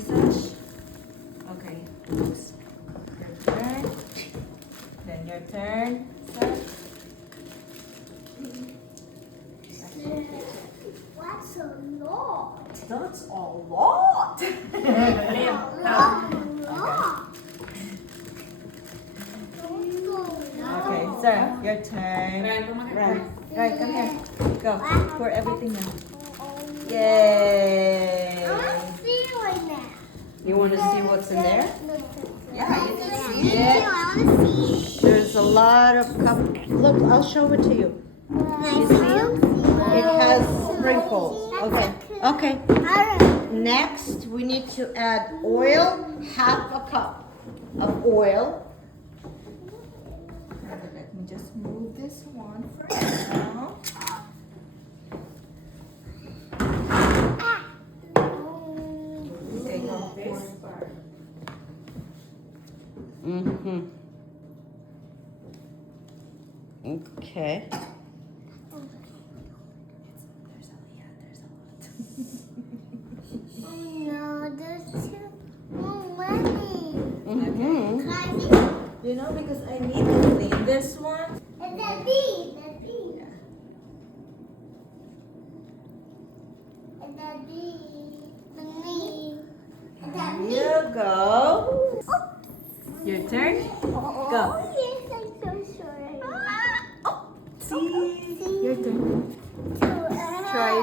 turn, Sash. Okay. Oops. Your turn. Then your turn, Sash. What's a lot? That's a lot. Okay, so your turn. Right, come here. Go. Pour everything in. Yay! I'm feeling that. You want to see what's in there? Yeah, you can see Yeah, it. I want to see. There's a lot of Look, I'll show it to you. You see it? It has sprinkles. Okay. Okay. Alright. Next, we need to add oil, half a cup of oil. Let me just move this one for now. Take off this part. Mm-hmm. Okay. There's a lot. Oh no, there's too many. Mm-hmm. Can I see? You know, because I need to clean this one. And that bee, that bee. And that bee, the me, and that bee. Here you go. Your turn. Go. Oh yes, I'm so sorry. See? Your turn. Try.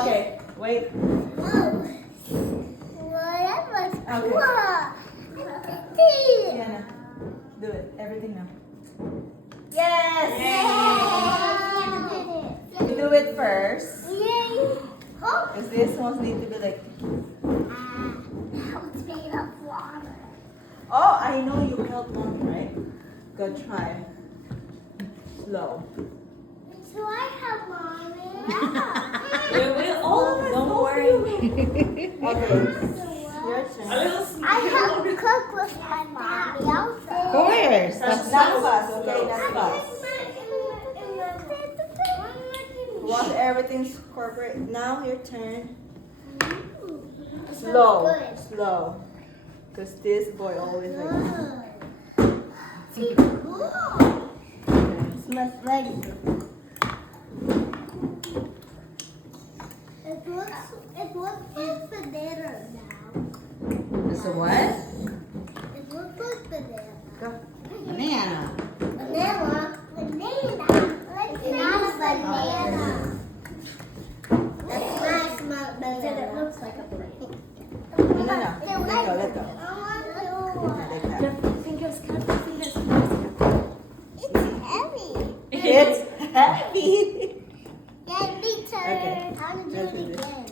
Okay, wait. Whoa. Well, that was Okay. cool. Diana, do it. Everything now. Yes. You do it first. Yay. Oh. Because this ones need to be like. Now it's made of water. Oh, I know you held one, right? Go try. Slow. So I have mommy. Don't worry. Okay. Your turn. I have to cook with my mommy also. Of course. That's Not fast, okay? Not fast. Once everything's corporate, now your turn. Slow, slow. Because this boy always like Smells ready. It looks like banana now. It's a what? It looks like banana. Go. Banana. Banana. Banana. It's not a banana. That's why I smell banana. It looks like a banana. No. Let go. Like that. Fingers cut. It's heavy. It's heavy. Yeah, me too. Okay. I want to Let's do do it this. again.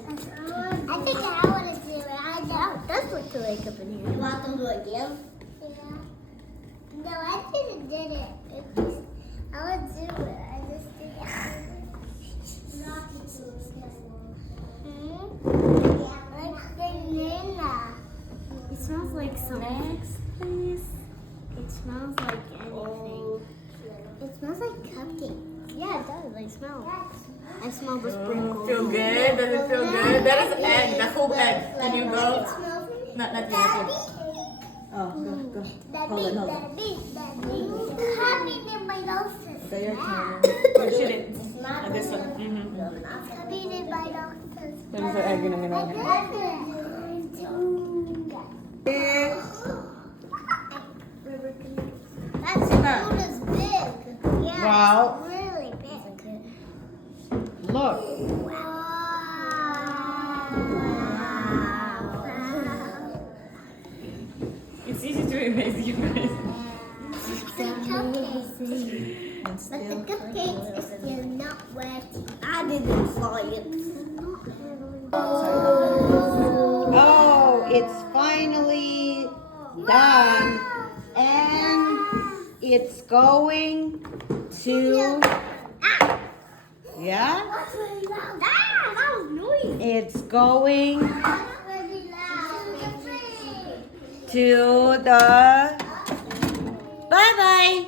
I think I want to do it. I know. It does look like a banana. You want to do it again? Yeah. No, I did it. It just, I want to do it. I just did it. Not to do it again. Like banana. It smells like something. Next, please. It smells like anything. It smells like cupcake. Yeah, it does. I smell. I smell the sprinkles. Feel good? Does it feel good? That is egg. The whole egg. Can you go? It smells like Not yet. Oh, go. that Hold bee, on. that bee, that bee. Coming in my nose. So your turn. Or should it? It's not This one. It's coming in my nose. Yan sa egg yung ginawa. That spoon is big. Yeah, Wow. it's really big. Look. Wow. It's easy to amaze you guys. The cupcakes. And But the still. cupcakes is still not wet. I didn't fly it. Oh, it's finally done. And it's going to, yeah, That's really loud. Ah, that was noisy. it's going That's really loud. to the, bye-bye.